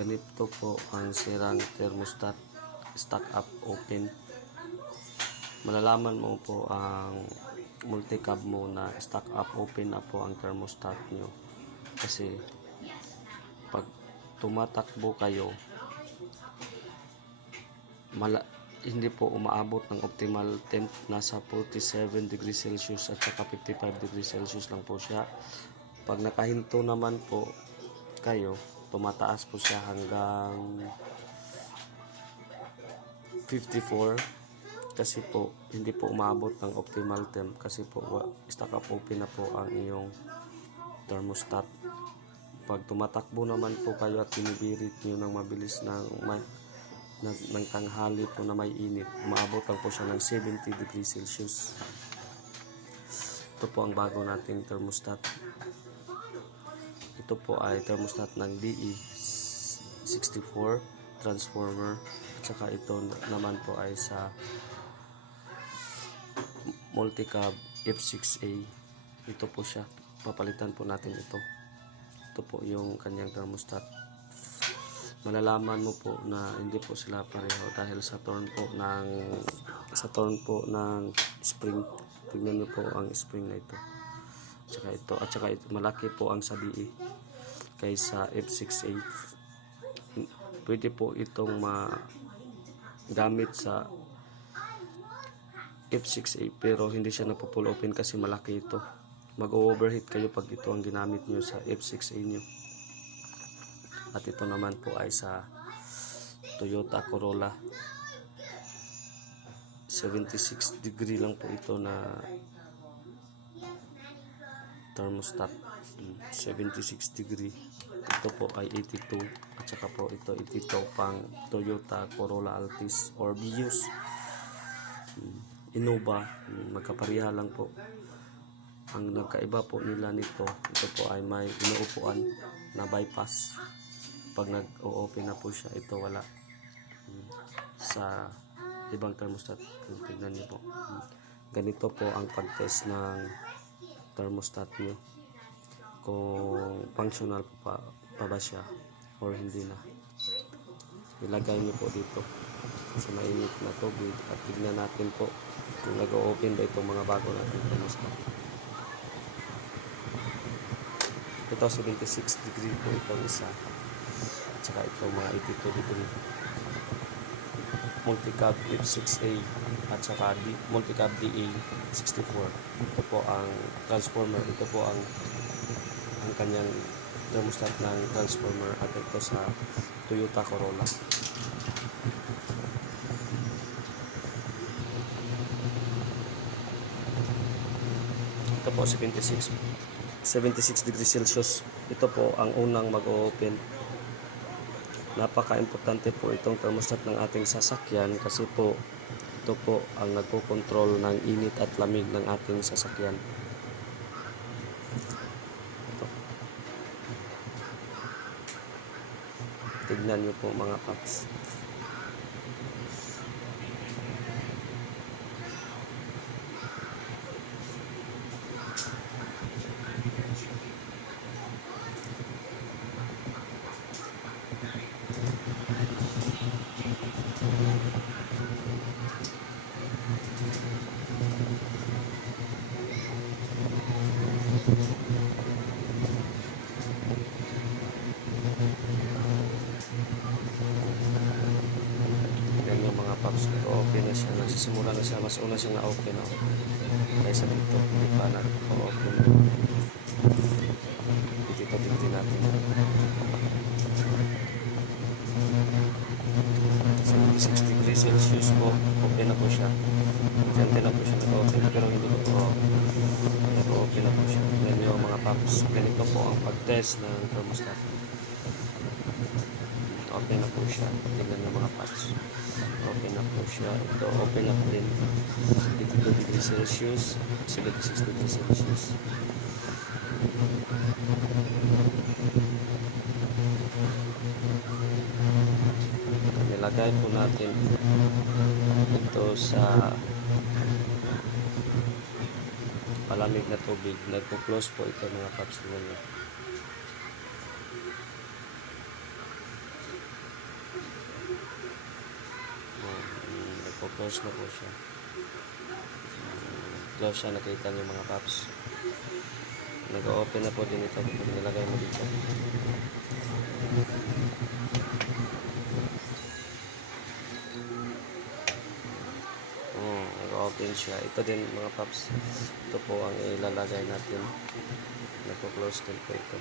Ganito po ang sirang thermostat, stock up open. Malalaman mo po ang multi-cab mo na stock up open na po ang thermostat nyo. Kasi pag tumatakbo kayo, hindi po umaabot ng optimal temp, nasa 47 degrees Celsius at saka 55 degrees Celsius lang po siya. Pag nakahinto naman po kayo, tumataas po siya hanggang 54 kasi po hindi po umabot ng optimal temp kasi po stock up open na po ang iyong thermostat. Pag tumatakbo naman po kayo at binibirit nyo ng mabilis ng tanghali po na may init, umaabot lang po siya ng 70 degrees Celsius. Ito po ang bago nating thermostat. Ito po ay thermostat ng DE64 transformer at saka ito naman po ay sa multi-cab F6A. Ito po siya, papalitan po natin ito. Ito po yung kanyang thermostat. Malalaman mo po na hindi po sila pareho dahil sa torn po ng spring. Tingnan niyo po ang spring na ito. At saka ito malaki po ang sa DE kaysa F6A. Pwede po itong magamit sa F6A pero hindi siya napo-pull open kasi malaki ito. Mag-overheat kayo pag ito ang ginamit nyo sa F6A nyo. At ito naman po ay sa Toyota Corolla. 76 degree lang po ito na thermostat. 76 degree. Ito po ay 82 at saka po ito 82 pang Toyota Corolla Altis or Vios. Innova, magkapareha lang po. Ang nagkaiba po nila nito, ito po ay may inuupuan na bypass. Pag nag-o-open na po siya, ito wala. Sa ibang thermostat, tignan niyo po. Ganito po ang pag-test ng thermostat niyo. Kung functional pa ba siya or hindi na. Ilagay niyo po dito sa mainit na tubig at tignan natin po kung nag-o-open ba itong mga bago natin thermostat. Ito 76 degree po itong isa at saka ito mga 82 degree. Multi-cab F6A at saka multi-cab DA64. Ito po ang transformer. Ito po ang kanyang thermostat ng transformer at ito sa Toyota Corolla. Ito po 76 degrees Celsius. Ito po ang unang mag-o-open. Napaka-importante po itong thermostat ng ating sasakyan kasi po ito po ang nagko-control ng init at lamig ng ating sasakyan. Ito. Tignan niyo po mga paps. Yan yung mga paps, nag-open na siya, nagsisimula na siya, mas una siya na-open na kaysa dito, hindi pa nag-open. Dito tingnan natin 76 degrees Celsius po, open na po siya. Diyan na po siya nag-open pero hindi po nag-open na po siya. Yan yung mga paps, ganito po ang pag-test ng thermostat. Open na po siya, tignan yung mga paps. Open na po siya. Ito, open up din. 82 degrees Celsius, 76 degrees Celsius. Nilagay po natin ito sa palamig na tubig. Nagpo-close po ito mga paps. Close na po siya. Close siya, nakita niyo mga paps. Nag-open na po din ito kapag nilagay mo dito. Nag-open siya. Ito din mga paps. Ito po ang ilalagay natin. Nagpo-close din po ito.